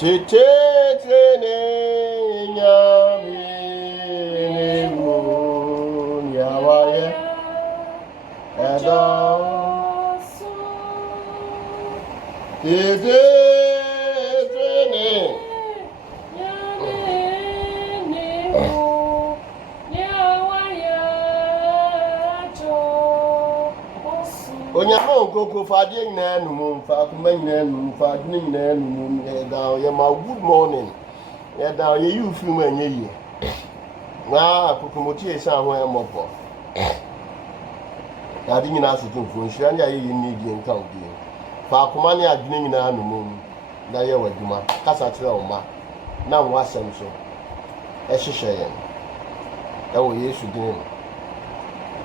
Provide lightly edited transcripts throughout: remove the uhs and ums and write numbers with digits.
Titene nyami nemu nyawaye edo. Titene Onyama okoko fadie nyina num fa kuma nyina num fa dine nyina num down ye ma good morning ye down ye you film anye yi na kokomoti e san ho emopo ya di nyina so tunfo nhira ne aye yi ni die nka odi fa kuma ne adine nyina num na ye waduma kasa kire o ma na wo asem so e hihye ye e wo Yesu din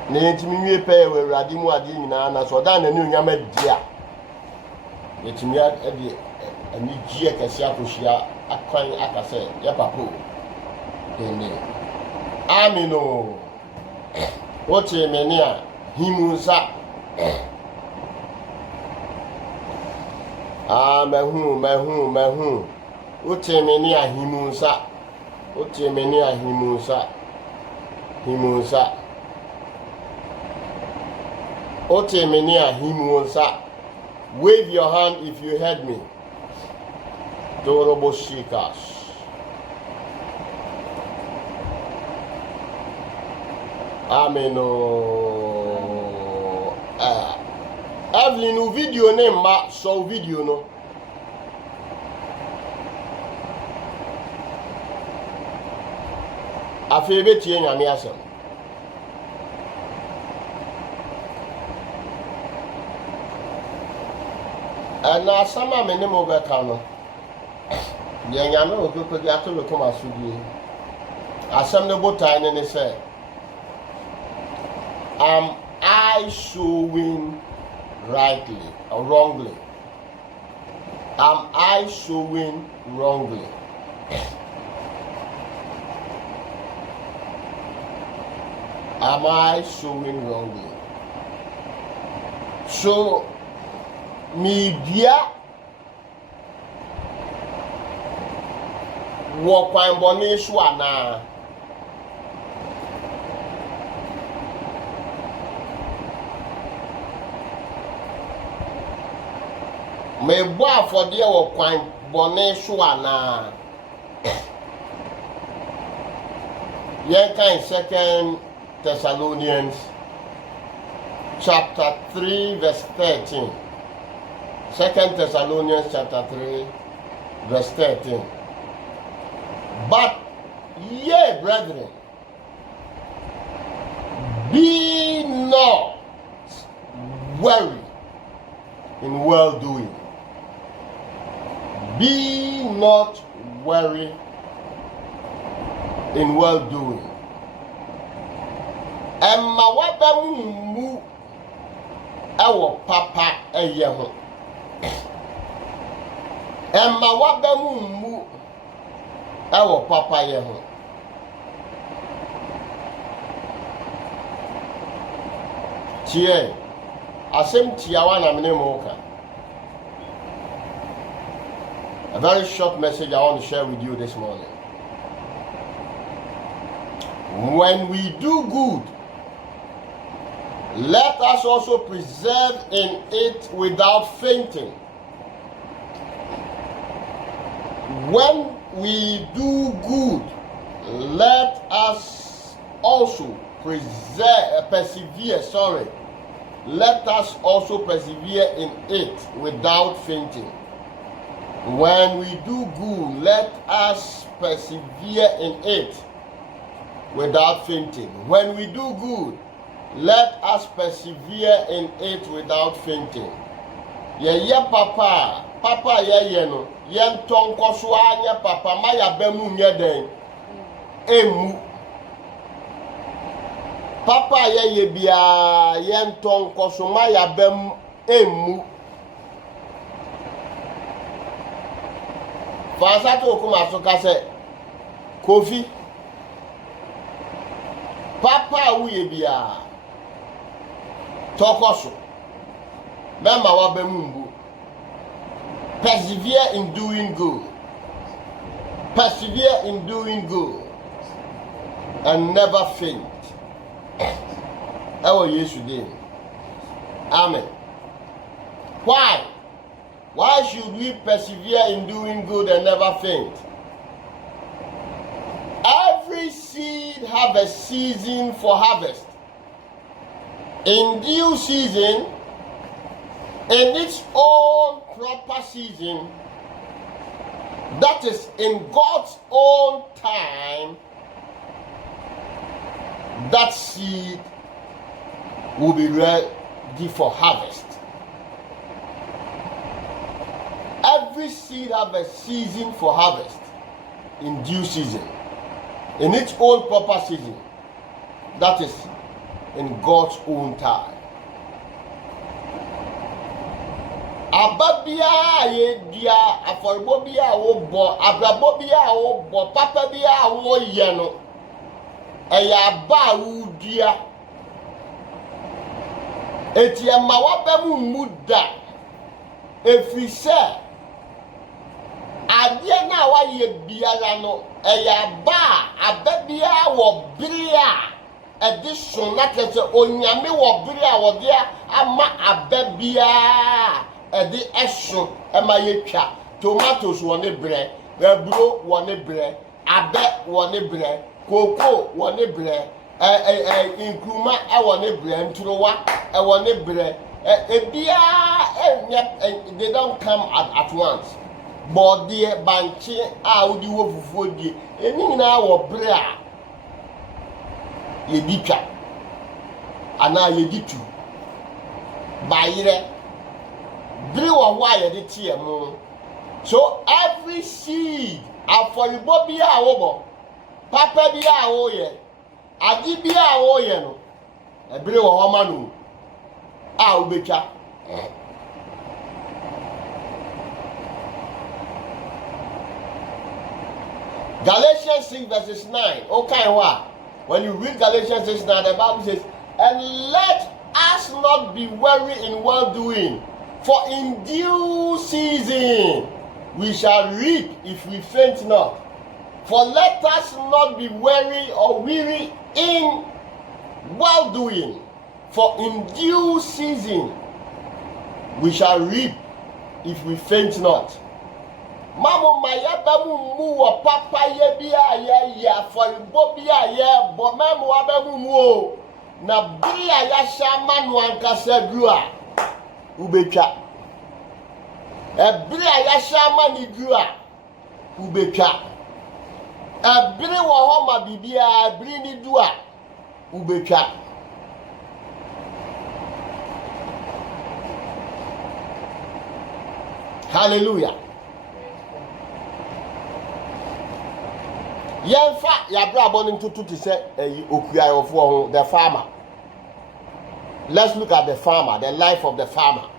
na yetimi wie pɛ wɔ Awurade mu ade nyinaa na so da na ne onyama dia yetimi ade ani gie kɛse akohia akwan akasɛ ya papo dende amino wote meni a himunsa mehu wote meni a himunsa wote meni a himunsa Ote menia himunsa. Wave your hand if you heard me. Dorobo shikas. Ameno. Evelyn, no video name ma so video no. Afebe tie nyame asem. Na sama me ne mo beka no ye nyame okoko di atolo to masudi asem ne botai ne say am I showing rightly or wrongly? Am I showing wrongly? Am I showing wrongly? So media wo kwan boni so ana me bo afode wo kwan boni so ana yen kan 2 Thessalonians chapter 3 verse 13. 2 Thessalonians chapter 3 verse 13. But ye, brethren, be not weary in well-doing. Be not weary in well-doing. Emma wabamu ewo papa eye ho. Emma wabamu ewo papa ye ho. Tie asem tiawa na mene mo ka. A very short message I want to share with you this morning. When we do good, let us also preserve in it without fainting. When we do good, let us also persevere. Let us also persevere in it without fainting. When we do good, let us persevere in it without fainting. When we do good, let us persevere in it without fainting. Ye papa ye no ye ntonko so anya papa ma ya bamu nye den emu papa ye bia ye ntonko so ma ya bam emu fasa to kuma so ka se Kofi papa wu ye bia tokoso mema wa bamu mbu. Persevere in doing good. persevere in doing good and never faint. How are you today? Amen. Why? Why should we persevere in doing good and never faint? Every seed have a season for harvest. In due season, in its own proper season, that is in God's own time, that seed will be ready for harvest. Every seed have a season for harvest in due season, in its own proper season, that is in God's own time. Ababia yedia aforibobia wo bo abrabobia wo bo papa bia wo ye no eya ba wudia etiema wabemu muda efise ade na wa ye biara no eya ba ababia wo bria edition na kete onyame wo bria wo dia ama ababia edi eso ema yetwa tomatoes woni bre eburo woni bre abe woni bre koko woni bre inkruma woni bre nturowa woni bre ebia they don't come at once but the banchi a odi wo fufuo die eni nyina wo bre a yeditwa ana yeditu bayire bri wo ho ayede tie mu. So every seed aforibo bia awobo papa bia awoye adi bia awoye no ebri wo ho ma no a ubetwa Galatians 6 verses 9. Okay, what? When you read Galatians 6 9, the Bible says, and let us not be weary in well-doing, for in due season we shall reap if we faint not. For let us not be weary or weary in well-doing, for in due season we shall reap if we faint not. Mamo maya bamu mu wo papa ye bia ya for bo bia ye bo mamo abamu mu o na bia ya shama no ankasa duru a ubetwa ebire ya shama ni duru a ubetwa ebire wo ho ma bibia ebire ni du a ubetwa. Hallelujah. Yenfa ya bra bonin tutu ti say okuyayofo ho the farmer. Let's look at the farmer, the life of the farmer.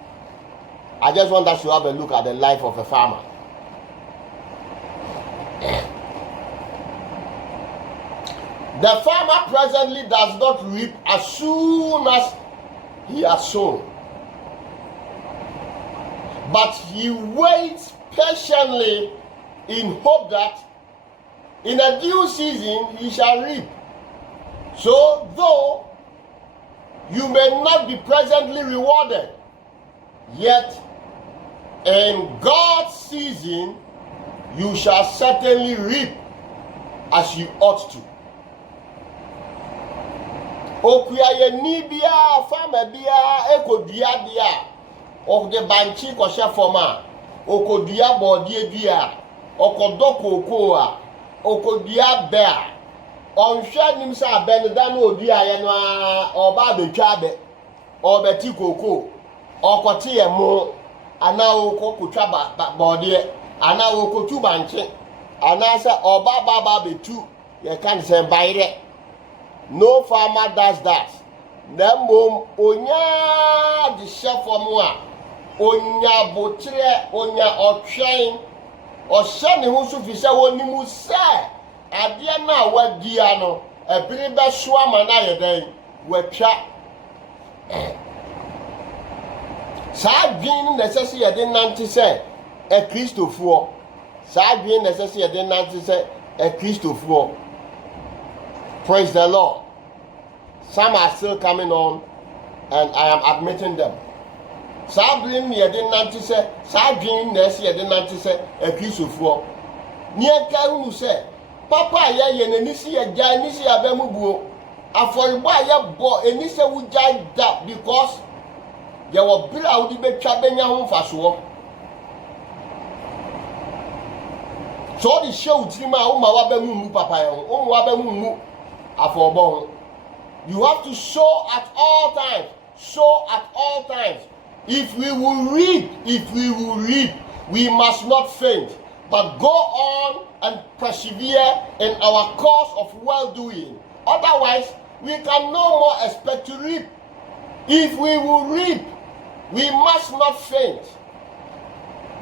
I just want us to have a look at the life of a farmer. The farmer presently does not reap as soon as he has sown, but he waits patiently in hope that in a due season he shall reap. So though you may not be presently rewarded, yet in God's season you shall certainly reap as you ought to. Okuya ye ni bia farmer bia ekodua dia of the banchi ko she forma okodua bodie dua okodokoko a okodua be a onhwe nim sa be no da no odua ye no a oba betwa be obeti koko okote ye mo ana okokotwa bodie ana okotu banchi ana sa oba baba betu ye kan se bayre. No farmer does that. Nemo onya di shefomu a onya botre onya otwen o hye ne ho so fi se wonimu se ade na wadia no ebiri be so ama na yeden watwa sa dwin na sese yeden nante se e kristofo Saa adwene na ɛsɛ sɛ yɛde nante sɛ Kristofoɔ. Praise the Lord. Some are still coming on, and I am admitting them. Saa adwene na yɛde nante sɛ saa adwene na ɛsɛ yɛde nante sɛ Kristofoɔ. Nneɛma hu sɛ papa a yɛyɛ n'ani si yɛgya ani si yɛabɛ mu buo. Afɔrebɔ a yɛbɔ ani sɛ wogya da because yɛwɔ bere a wode bɛtwa bɛnya ho mfasoɔ. So the show trima uma wabemu papa yon wabemu afobon. You have to show at all times. Show at all times. If we will reap, we must not faint, but go on and persevere in our course of well-doing. Otherwise, we can no more expect to reap. If we will reap, we must not faint,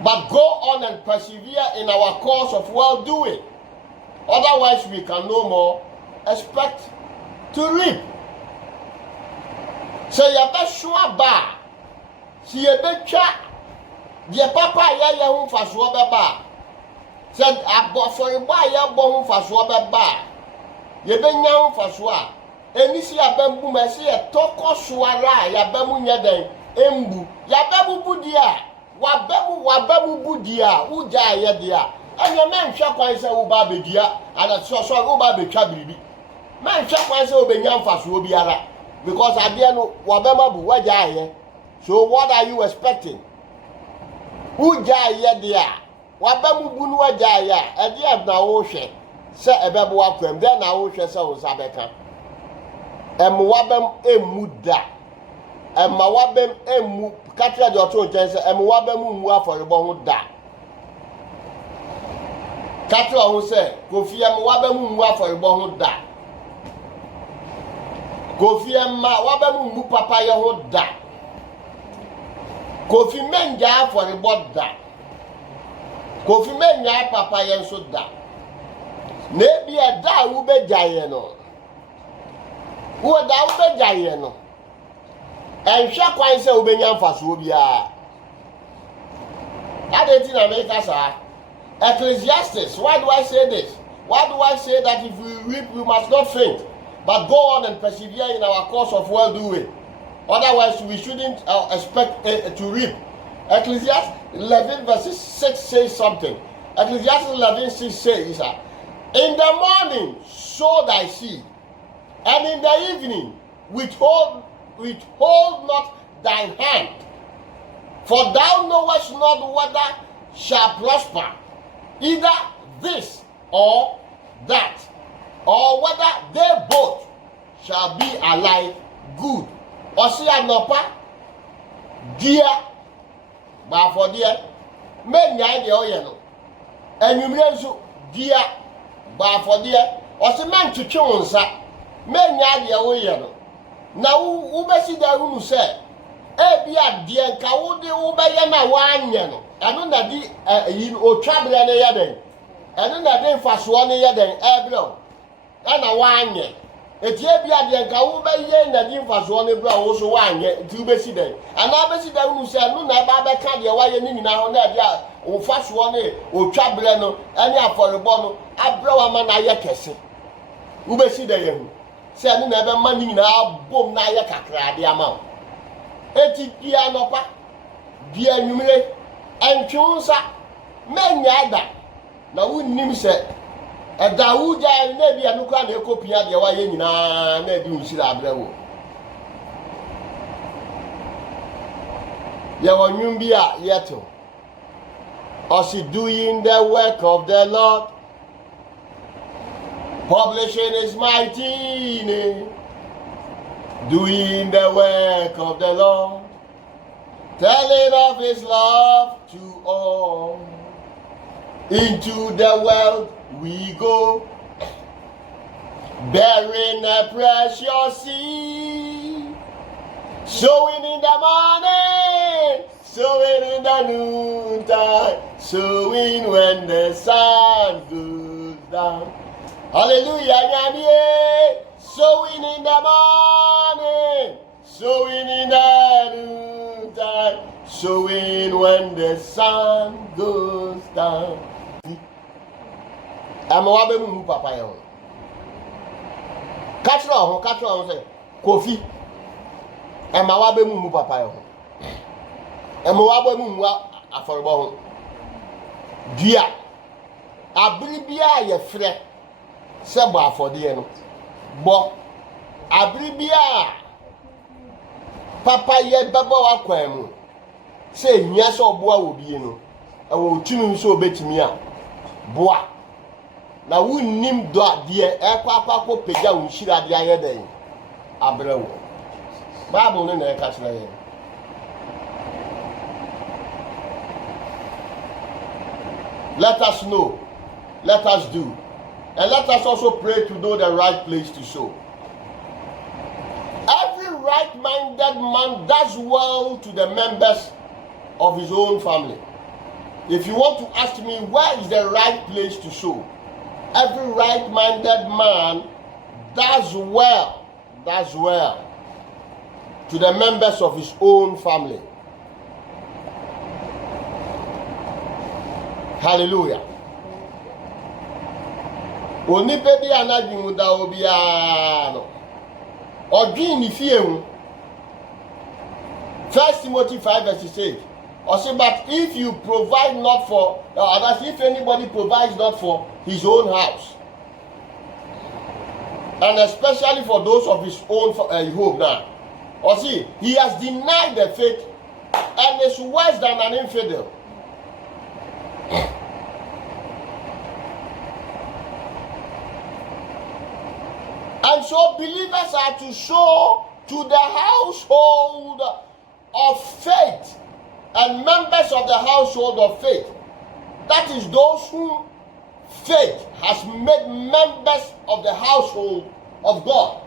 but go on and persevere in our course of well-doing. Otherwise, we can no more expect to reap. So you better show ba. Si you better the papa ya hu faso beba. Said for you buy ya bo hu faso beba. You benya hu faso a. Eni si abambu ma si e toko soara ya bamu nya den embu. Ya babu budia. Wabamu budia uja ya dia anya men hwa kwan se wo ba bedia ana so wo ba betwa biribi men hwa kwan se wo benya mfaso biara because ade no wabama bu waja aye. So what are you expecting? Uja ya dia wabamu bu no waja ya ade na wo hwe se ebebo akwam de na wo hwe se wo sabeka wabam emuda Emma wabem emu katra de oto nchen se em wabem mu aforebo ho da. Katra ho se Kofi em wabem mu aforebo ho da. Kofi em wabem mu papa ye ho da. Kofi menja aforebo da. Kofi menja papa ye nso da. Na bi e da wo bejaye no. Wo da wo bejaye no. And Shakwan said, Ubenya Fasubia. I didn't in America, sir. Ecclesiastes, why do I say this? Why do I say that if we reap, we must not faint, but go on and persevere in our course of well-doing? Otherwise, we shouldn't expect to reap. Ecclesiastes 11 verses 6 says something. Ecclesiastes 11:6 says, in the morning sow thy seed, and in the evening withhold not thine hand, for thou knowest not whether shall prosper, either this or that, or whether they both shall be alive good. Osia nopa, dear, but for dear, men yai de oyeno, and you mean dear, but for dear, or some man to chonsa, men yai de oyeno. Na ubesi da unu se bia de nka wo de wo be ye na wanye no eno na di yi otwabre ne ye den eno na de mfaso ne ye den ebro na wanye etie bia de nka wo be ye na di mfaso ne bro wo so wanye ti ubesi den ana besi da unu se no na ba be ka de waye ni nyina ho na dia mfaso ne otwabre no ene aforebo no abro wa ma na ye kese ubesi da ye hu se anu na ebe mani na bom na ye kakra de ama eti bia nopa bia nwumre entwunsa menya da na wunnim se eda wuja na bia nukwa na ekopia de wa ye nyina na di unsira abrewo ye wonwum bia yeto us doing the work of the Lord. Publishing is mighty, doing the work of the Lord, telling of his love to all. Into the world we go, bearing a precious seed, sowing in the morning, sowing in the noontime, sowing when the sun goes down. Hallelujah, Nyamie, sowing in the morning, sowing in the noontime, sowing when the sun goes down. Kofi. Ama wa be mu papa ye ho. Catch on say Kofi. Ama wa be mu papa ye ho. Ama wa be mu aforbo ho. Dia abiri bia ye frɛ sɛ bɔ afɔdeɛ no. Bɔ abiri bia papa ye bɛbɔ wa kwan mu. Sɛ hia sɛ ɔboa wɔ bie no. Ɛwɔ tunu nso obetimi a boa. Na wunnim do adeɛ ɛkɔ pagya wo nhira de ayɛ den abrɛ wo. Bible no na ɛka kyerɛ yɛn. Let us know, let us do, and let us also pray to know the right place to sow. Every right-minded man does well to the members of his own family. If you want to ask me where is the right place to sow, every right-minded man does well to the members of his own family. Hallelujah. Onipe bi anadwin da obiara no. Odwin ni fie hu. 1 Timothy 5:6. Or but if you provide not for others, if anybody provides not for his own house, and especially for those of his own home now, or see, he has denied the faith and is worse than an infidel. And so believers are to sow to the household of faith and members of the household of faith. That is those whom faith has made members of the household of God.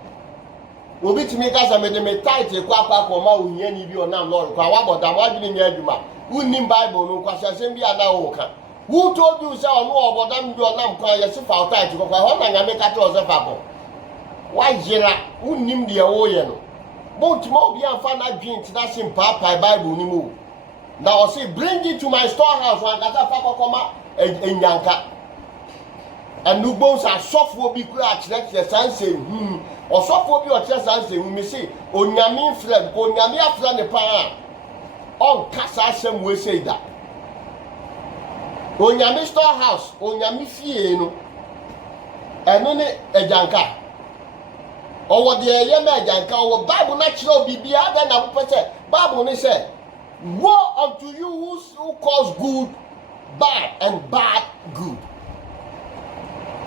Obi timi ka sa me de me title kwa ma ohia ni bi onam Lord kwa wa boda wa dwene mi adwuma. Unnim Bible no kwa sasem bi ana wo ka. Who told you say ono oboda mi bi onam kwa yesi fa title kwa ho na nyame ka to fa ko. Wa jira unnim de wo ye no. But mo bi amfa na dwen tina sim papa Bible ni mu. Now I say bring it to my storehouse and kata fa kokoma enyanka. And no bones are soft will be cracked, let the sun say, or soft will be or just answer, we may say, Onyami friend, Onyami friend, the power. On Cassasem will say that. Onyami storehouse, Onyami fieno, and only a janka. Or what the Yama janka, or Bible natural be other than I would say, Bible say, woe unto you who calls good bad and bad good.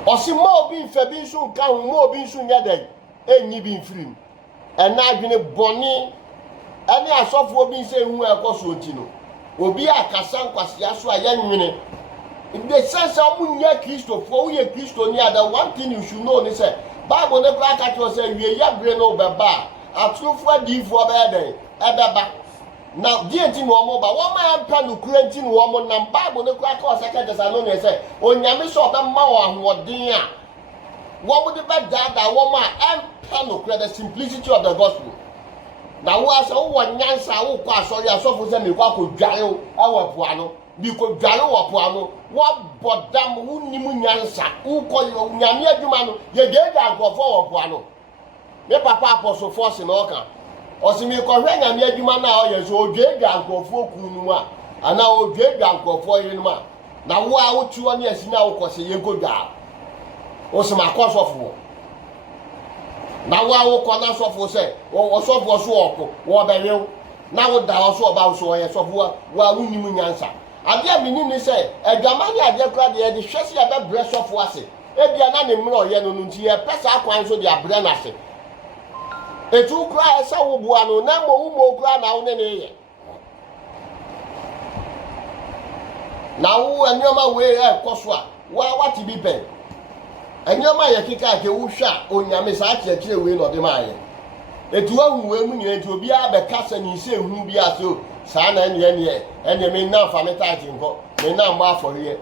Osi mo bi nfa bi nso nka ho mo bi nso nya dan enyi bi nfirim ena adwene boni ene asofo bi nse hu ekoso nti no obi akasa nkwase aso aya nwene the sense of munya Kristo for we Kristo ni ada one thing you should know ni say Bible ne kra ka to say we ya bre no beba atrofo adifo be den ebeba. Now, dear Tim Womo, but one man pan Ukrainian woman and Bible, the crack or second as I know, say, on Yamiso, the Mawa, what dear. What would the bad that woman and pan the simplicity of the gospel? Now, was one Yansa who passed or your sofa, me walk with Jalo, our Puano, because Jalo or Puano, what but damn who Nimu Yansa, who call you Yamia Dumano, ye gave that go for Puano. Me papa apostle force in Oka. Osimi kohwe nyame adwuma na o yeso odwega ankofo kunu a ana odwega ankofo yinuma na wo a wotuo ne asina wo kose yegodwa osima akosofo na wo a wo kona sofo se wo sofo so oko wo bewe na wo da so oba so ye sofo wa wunnim nyansa ade a mini ni se adwamani ade kra de de hwese ya be bre sofo ase ebia na ne mro ye no nti ye pesa akwan so de abre na ase. Etu kra esa wo bua no na mo kra na wo ne ye na wo anyoma we koso a wa ti bi pen anyoma ye kika ke wo hwa onyame sa akire we no de ma ye etu ahu we mu nyina etu obi a be kasa ni se hu bi ase o sa na ene me na fa me ta ti nko me na mo afori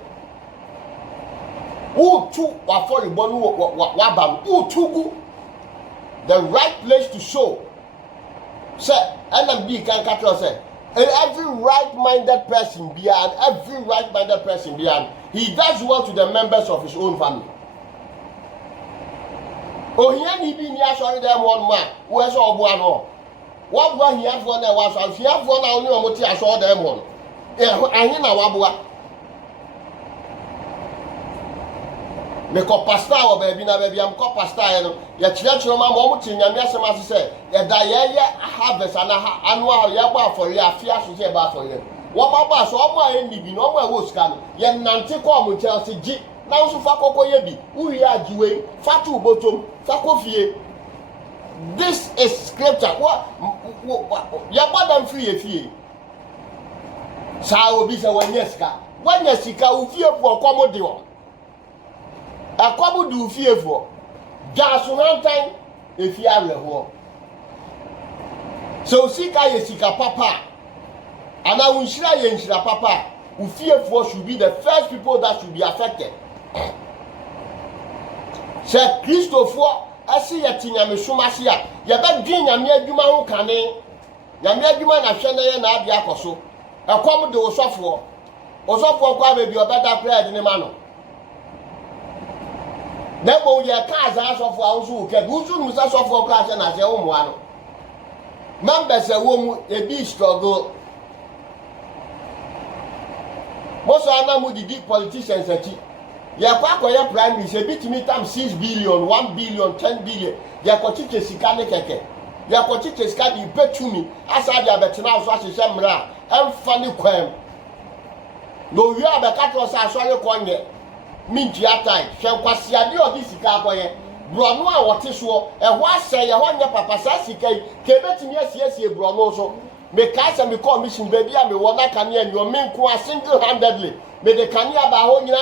wo tu wa afori bo no wa bam wo tugu the right place to sow. Say, NMB can catch us. every right-minded person behind, he does well to the members of his own family. Oh, he ain't even here, sorry, them one man. Where's all one more? What one he have one that was, if you have one, I only want to saw them one. Yeah, I hear now, Wabua. Me ko pastor wo baby na baby am ko pastor no ya kire kire ma mo mutin nyame asem ase se ya da ye harvest ana annual ya gba for ya afia so se ba for ye wo ba so omo aye ni bi no omo e wo sika no ye nante ko omo nche se gi na so fa kokko ye bi uwi ajiwe fa tu botom fa kofie. This is scripture. What ya gba dem free fie sa obi se wanyesika u fie fu okomo de o akobu du fiefo jasu hantan efia reho so sika ye sika papa ana unshira ye nshira papa ufiefo should be the first people that should be affected. Se Christopher asi ye tinyame somase a ye ba dwen nyame adwuma ho kane nyame adwuma na hwe na ye na abia akoso akobu de osofo kwa bebi obeda prayer de ne ma no nebo ye ka za asofo awusu ke buzu musa asofo class na se wo moa no members wo mu e bi struggle most ana mu di politicians ati ye kwa koye primary se bitimi tam 6 billion 1 billion 10 billion ye ko chiche sika ne keke ye ko chiche sika di betumi asa dia betina so ahye mra emfa ne kwam no wi abeka to sa asore konye minti atai hwenkwase ade odi sika akoye brono a wote so eho ahye ye ho nye papa sa sika ke betimi asiesie brono so me ka se me commission baby a me wona kane anyo me nko single handedly me de kane aba ho nyina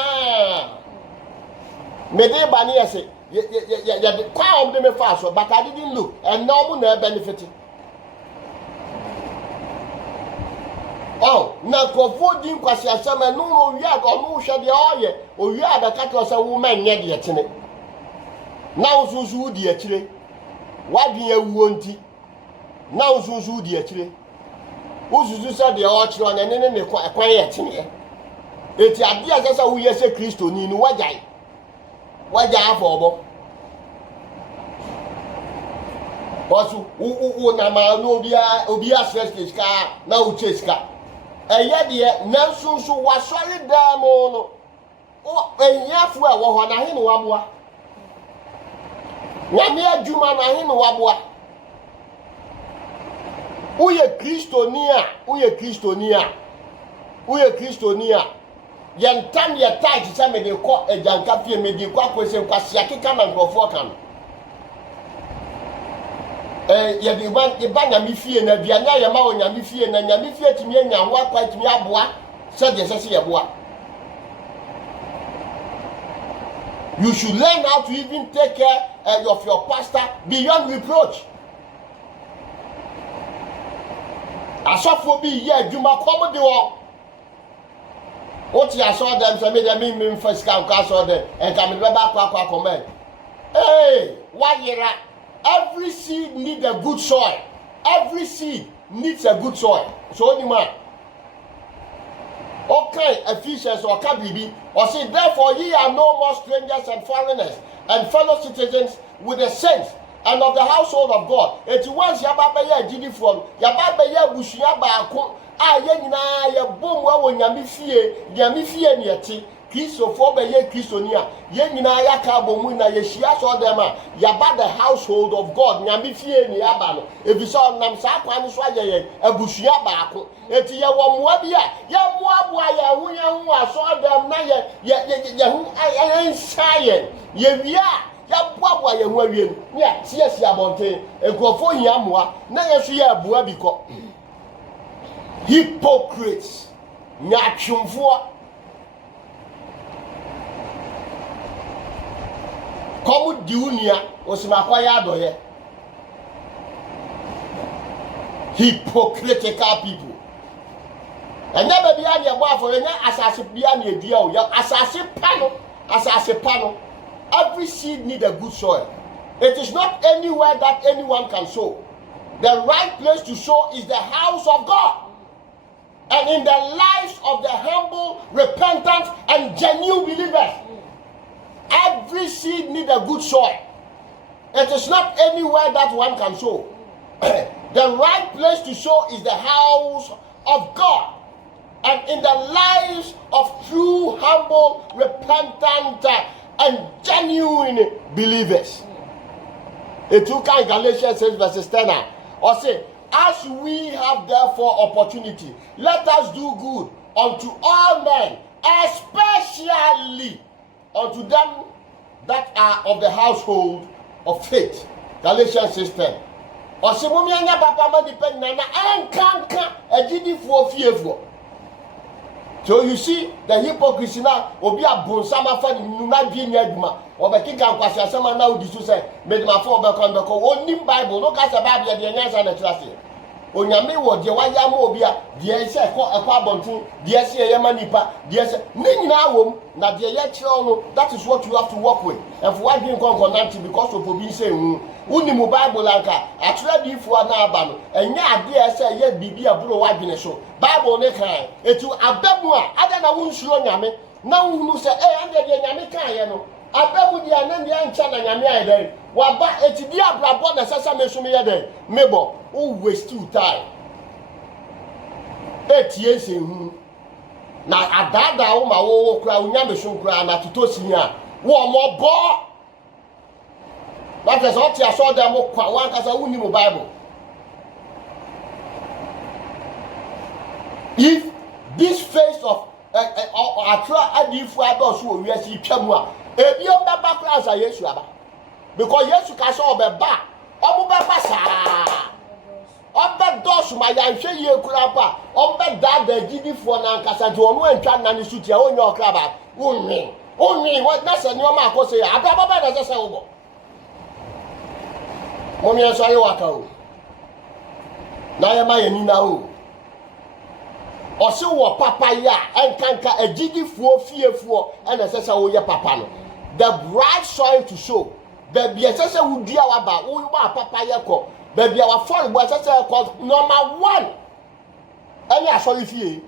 me de ba ne yese ye kwa om de me fa so but I didn't look and now mo na benefit. Oh, na kofo din kwase asema no owi a no hwe de oye owi a da ka to se wo man nye de tene na ususu di akire wadwen awuo nti na ususu di akire ususu se de o kire ona ne kwan ye tene eti ade a sesa wo yese Kristo ni no wajai afọ obo osu u na ma no obi a stress ka na u cheska eye de na sunsu wasori da mo no o ehiafo a wo ho na hene waboa nyame adwuma na hene waboa uye kristonia yantam ya tag se me de ko ejanka fie me de ko akwese kwase akeka na nkrofo kan ye de ban nyame fie na duanya ye ma nyame fie na nyame fie timi anya ho akwa timi aboa se de se ye boa. You should learn how to even take care of your pastor beyond reproach. Asofo bi ye adwuma kom de wo what you saw them say me them first can saw them and come back comment. Hey, why yera? Every seed needs a good soil. Every seed needs a good soil. So only man. Okay, Ephesians or Kabibi, or say, therefore ye are no more strangers and foreigners and fellow citizens with the saints and of the household of God. It was Yababa Jidi from Yababa Bushia Bako. Aye nyina ye bom wa wo nyame fie ne yeti Christopher be ye Christonia ye nyina ya ka bom na ye hia so dem a yaba the household of God nyame fie ne yaba no ebisa nam sa kwan so aye abusua baako eti ye wo moa bi a ye moa bo aye hu aso dem na ye hu aye nsaye ye wia ya boa ye hu awie ne a tiesi abonten ekrofo hia moa na ye so ye abua bi ko. Hypocrites, nyachumfo. Komu diunia osimakwa ya doye. Hypocritical people. And never be any above for any assassin be any deal. Assassin pano. Every seed need a good soil. It is not anywhere that anyone can sow. The right place to sow is the house of God. and in the lives of the humble, repentant, and genuine believers. Every seed needs a good soil. It is not anywhere that one can sow. The right place to sow is the house of God. And in the lives of true, humble, repentant, and genuine believers. It took Galatians 6 verses 10. Or say, as we have therefore opportunity, let us do good unto all men, especially unto them that are of the household of faith. Galatians 6:10. Or say, Mumianya papa ma depend na enkanka ejidi fuo fiefo. So you see the hypocrisy now. Obi abonsama fa numa dwi nya aduma. Obekika nkwasi asema na odi so say medima fa obekondoko onim Bible no ka say Bible de nyansa na classe. Onyame wo de waya ma obi a de se ekọ abontin de se yema nipa de se ni nyina wom na de ye kire no. That is what you have to work with. And for why being concerned because of obi say unimu Bible anka atire di fu na aba no enye ade se ye bibi aburo wadwene so Bible ne kan etu abamu a ada na wonsuro nyame na wonu se ande de nyame kan ye no abamu dia na dia ncha na nyame aye den waba etidi abrabo na sasa mesumi ye den mebo o waste you time etie se hu na adada wo ma wo kura unyame so kura na tutosi a wo mo bo. That is what you saw them one because I wouldn't Bible. If this face of if we are those who we see Chamua, if you are back as a yes, because yes, you can show the back. Obubasa. Obe dos my young shey ye kurapa. Obe that the GD for Nankasa to one and Chan and suit your own your crab. Only what that's a new man could say. I don't know say. Mommy and Sayo Waka. Nayama Yanina. Or so what papa ya and canka a jiggy for fear for and assessor ya papa. The bright soil to show. The assessor would dear about who papa yako. Baby, our fall was called number one. And I saw if ye.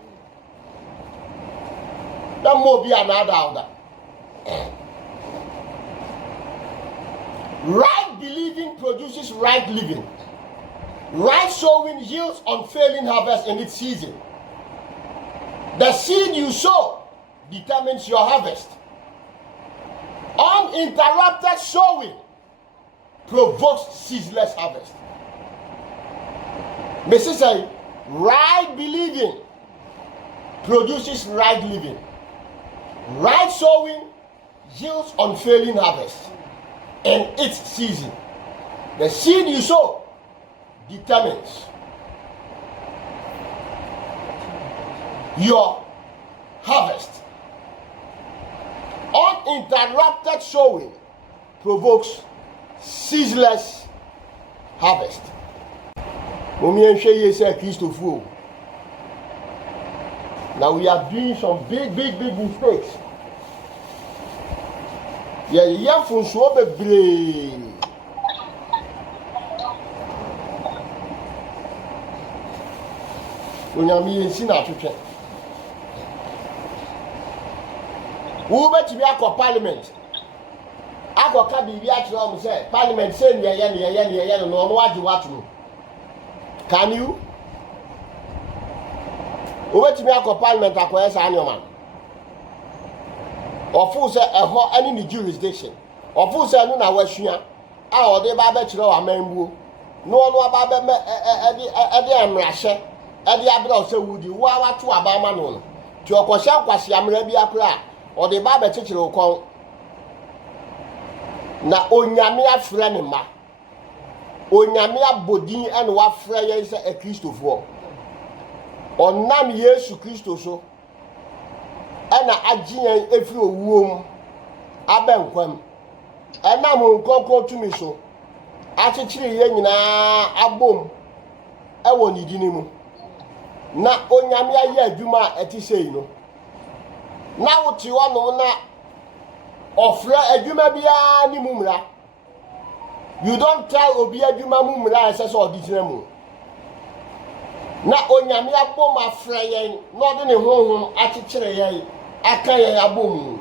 That more be another. Right believing produces right living. Right sowing yields unfailing harvest in its season. The seed you sow determines your harvest. Uninterrupted sowing provokes ceaseless harvest. Mrs. say, right believing produces right living. Right sowing yields unfailing harvest in its season. The seed you sow determines your harvest. Uninterrupted sowing provokes ceaseless harvest. Now we are doing some big mistakes. Yeah, from so be. Onyami ensi na atwetwe. Wo be timi akọ parliament. Akọ ka bibi atro am say parliament say ne no no age watu. Can you? Wo be timi akọ parliament akọ esa anyoma. Ofu say eho any ni jurisdiction. Ofu say no na wasua. A ode ba be kire wa manbuo. No no aba be ede amrahye. Ede abra say wudi wo awatu abama no. Ti okosha kwase amra bi akra. Ode ba be kire okon. Na onyame afre ne ma. Onyame abodin ene wa afre ye say e Kristofo. Onam Yesu Kristo so. Ena agiyen efiri owuom abenkwam ena mo nkonkon tumi so achichiri ye nyina abom ewo nidini mu na onyame aye adwuma etisei no na woti wono na ofra adwuma bia ni mumra. You don't tell obi adwuma mumra ese so odigyina mu na onyame abom afra yen na ode ne honhom akyekyere yen aka yen abom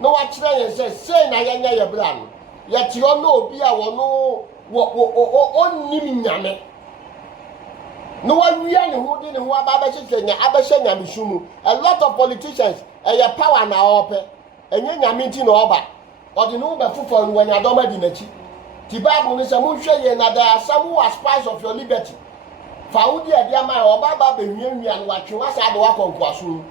na wakyere yen sei na yenya ye bra no ye ti ono obi a wono onnim nyame no wawia ne ho de ne ho aba kyekenya abehye nyame sumu. A lot of politicians power na ope enye nyame nti na oba ode no be fofo no wanya doma di nachi ti Bible ni se monhwe ye na there are some who aspires of your liberty faudi e dia mai oba ba behwianwia no watwe wasa de wakonkwaso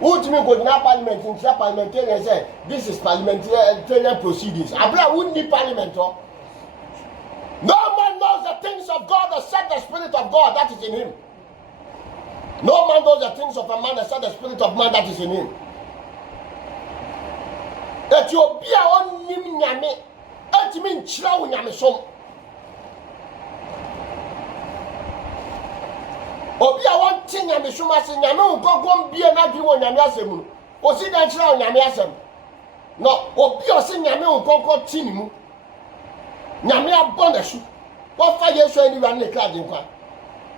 ultimate go na parliament in parliamentarian say this is parliamentary proceedings abra who need parliament o. No man knows the things of God except the Spirit of God that is in him. No man knows the things of a man except the Spirit of man that is in him. That you be a own nim nyame, that mean chira nyame som. Obi a one thing nyame som ase nyame go be na dwi wo nyame asem. O si dan chira nyame asem. No, obi o se nyame go tin mu. Nyame abonasu what fa yesu ani wan ne kra dinkwa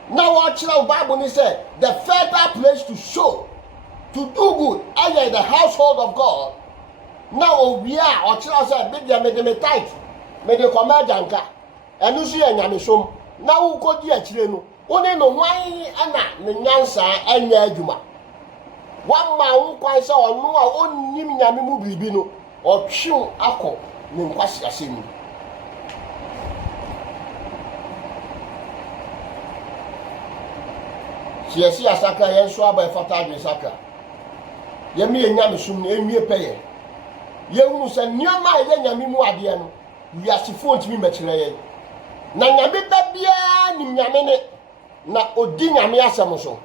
na wa kira Bible ni say the further place to show to do good in the household of God now we are or kira say be dia me de tight me de command janka enu su ya nyame som na wo ko di akire no one no hwan ana ne nyansa anya adwuma wa ma wo kwan say ono a onnim nyame mu biribi no otwe akọ ne nkwasi asemu. Yes, Saka, yes, Swaba, Fatag, Saka. Yemi and Yamisum, Emir Paye. You say, near my Yamimu Adiano, we are siphoned to me material. Nanyabita Bia, Nimyamene, na Odina Miasamoso.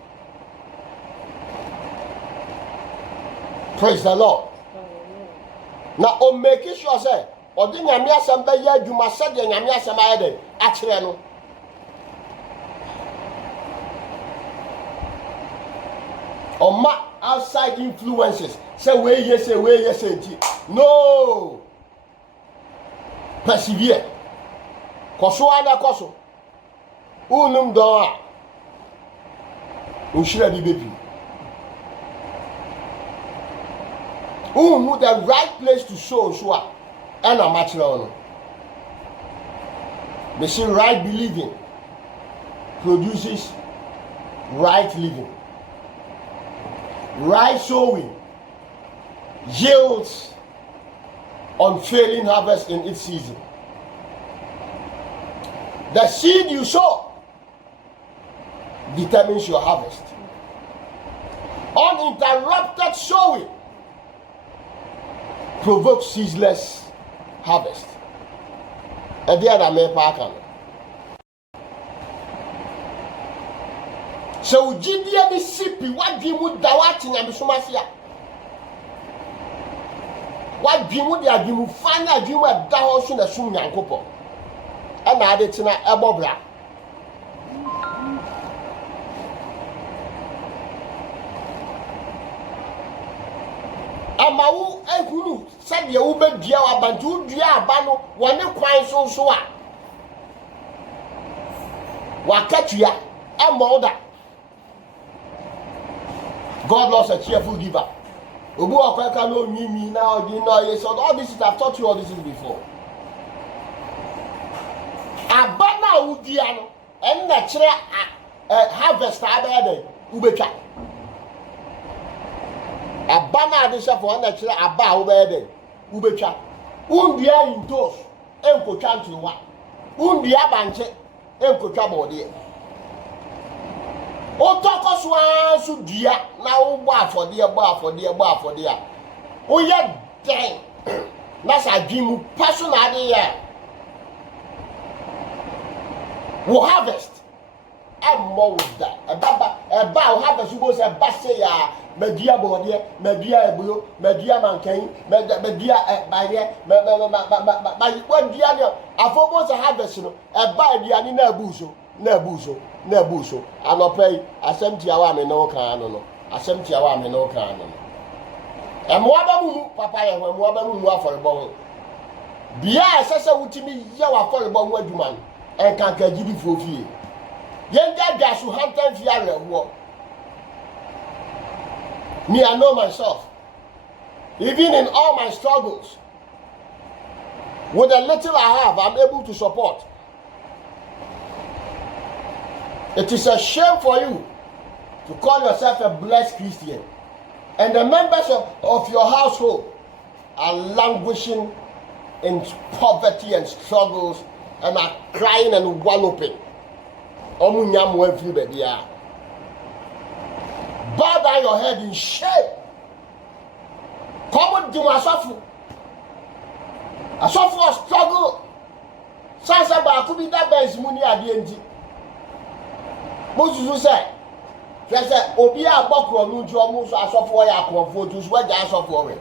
Praise the Lord. Now, o make sure, say, Odina Miasamba, you must say, Yamiasama, actually. Or outside influences. Say way yes, no. Persevere. Koso ana koso. Unum doa. Unshira bi baby. Who the right place to show and a material. They say right believing produces right living. Right sowing yields unfailing harvest in its season. The seed you sow determines your harvest. Uninterrupted sowing provokes ceaseless harvest. And there are many parts. So Jindia ni sipi wadwimu dawati nyamesomase a wadwimu de adwimu fanya adwimu da ho so na sum nyankopɔ ana ade tena ebobra amawu ehunu sade wo bedua wabantu dua aba no wone kwan so a wakatua amoda. God loves a cheerful giver. Obu akweka no nyimi na odi no yes all this is I've taught you all this before. Abana udia no en na kire harvest abede ubetwa. Abana de shafo en na kire aba ubede ubetwa. Undua intos enkotwa ntuwa. Undua banche enkotwa bode. O toko so dia na wo bo afode a o ye den na sa dwimu personal de ya wo harvest ammo da eba wo harvest go say base ya media bode media ebuyo media mankan media baye wadua ne afobo say harvest no eba aduane na abuso anopai asɛmti awa me no kan no asɛmti awa me no kan no emoaba mu papa ye ho emoaba mu aforebo ho bia asese wutimi ye wa aforebo ho adwuma no enka ka gidi fofie Yenga Jasu Hampton Fiara war. Me, I know myself. Even in all my struggles, with the little I have, I'm able to support. It is a shame for you to call yourself a blessed Christian, and the members of your household are languishing in poverty and struggles and are crying and walloping. Bow down your head in shame. Come with Asafu. Asafu struggle. Sansa ba kubi da benz muni adiendi. Moses say, "Say obi agbokro nu ju omu so Asafu ya akonfo tu so waja Asafu we."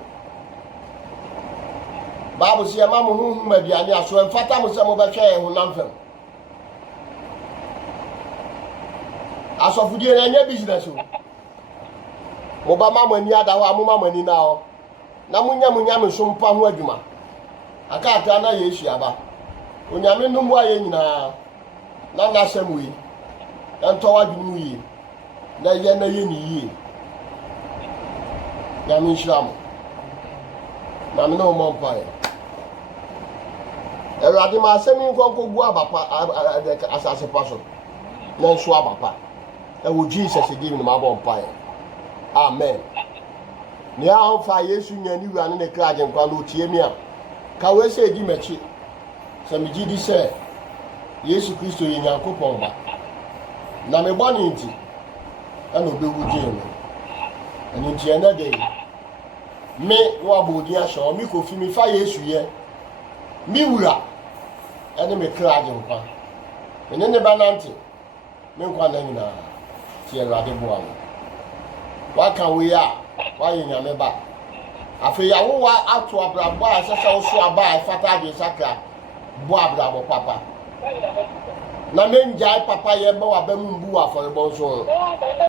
Bible say ma mo hu maduane aso emfata mo se mo be hwe hu namfam. Asafu die na nya business o. Mo ba ma mo ani ada ho amoma mo ani na ho. Na munya me so mpa ho adwuma. Aka ata na Yesu aba. Onyame numu aye nyina. Na na asem wi. Ento wadwumu yi. Na ye ni yi. Nyame nhyiram. Na me no mo mpa ye. Ewurade ma asem nkonko gu abapa asase paso. Na nso abapa. E wo Jesus e give ni ma bo mpa ye. Amen. Ni a fa Yesu nya ni wura ne kraje nkwa no tie mi a ka we se di machi se mi gi di se Yesu Kristo ye Nyankopon ba na me bɔ ne nti ana obewu die no ani nti na de me no abodi a sho mi ko fi mi fa Yesu ye mi wura ene me kraje nkwa ene ne banante me nkwa na nyina tie Awurade bo awo waka we a why nyame ba afi ya wo wa atu abrabo a sesa wo so aba a fata de sakra bo abrabo papa na menjai papa ye ba wa ba mu bu afore bo so